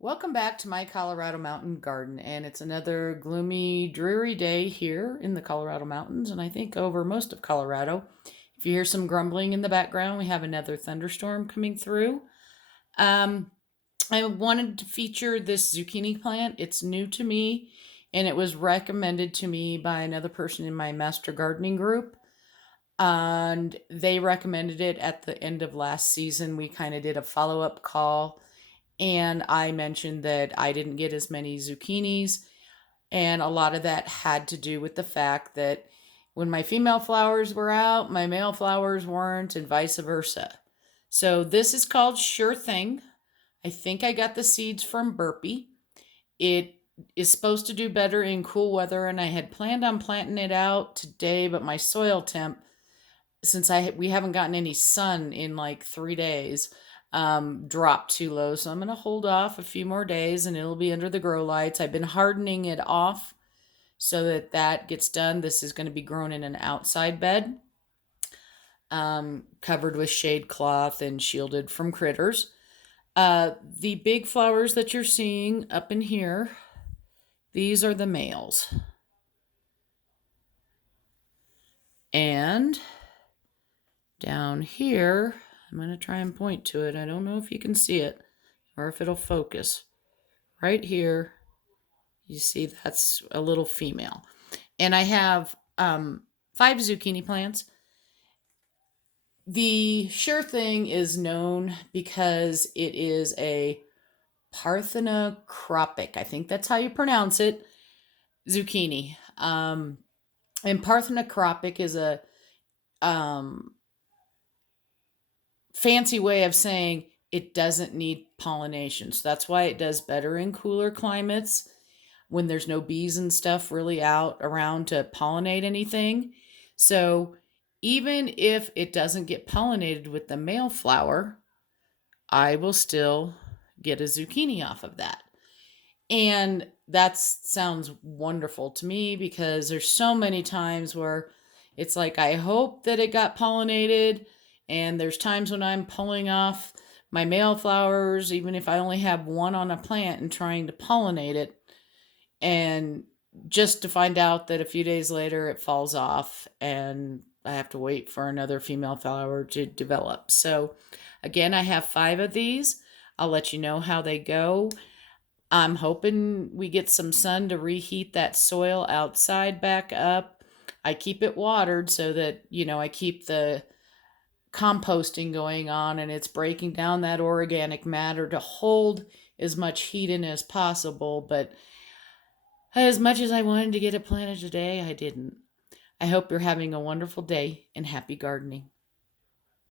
Welcome back to my Colorado mountain garden, and it's another gloomy, dreary day here in the Colorado mountains, and I think over most of Colorado. If you hear some grumbling in the background, we have another thunderstorm coming through. Um, I wanted to feature this zucchini plant. It's new to me, and it was recommended to me by another person in my master gardening group. And they recommended it at the end of last season. We kind of did a follow up call and I mentioned that I didn't get as many zucchinis, and a lot of that had to do with the fact that when my female flowers were out, my male flowers weren't, and vice versa. So this is called Sure Thing. I think I got the seeds from Burpee. It is supposed to do better in cool weather, and I had planned on planting it out today, but my soil temp, since we haven't gotten any sun in like 3 days, dropped too low. So I'm going to hold off a few more days and it'll be under the grow lights. I've been hardening it off so that that gets done. This is going to be grown in an outside bed, covered with shade cloth and shielded from critters. The big flowers that you're seeing up in here, these are the males. And down here, I'm going to try and point to it. I don't know if you can see it or if it'll focus. Right here, you see that's a little female. And I have 5 zucchini plants. The Sure Thing is known because it is a parthenocropic, I think that's how you pronounce it, zucchini. And parthenocropic is a um, fancy way of saying it doesn't need pollination. So that's why it does better in cooler climates when there's no bees and stuff really out around to pollinate anything. So even if it doesn't get pollinated with the male flower, I will still get a zucchini off of that. And that sounds wonderful to me because there's so many times where it's like, I hope that it got pollinated. And there's times when I'm pulling off my male flowers, even if I only have one on a plant and trying to pollinate it. And just to find out that a few days later it falls off and I have to wait for another female flower to develop. So, again, I have 5 of these. I'll let you know how they go. I'm hoping we get some sun to reheat that soil outside back up. I keep it watered so that, I keep the composting going on and it's breaking down that organic matter to hold as much heat in as possible. But as much as I wanted to get it planted today, I didn't. I hope you're having a wonderful day and happy gardening.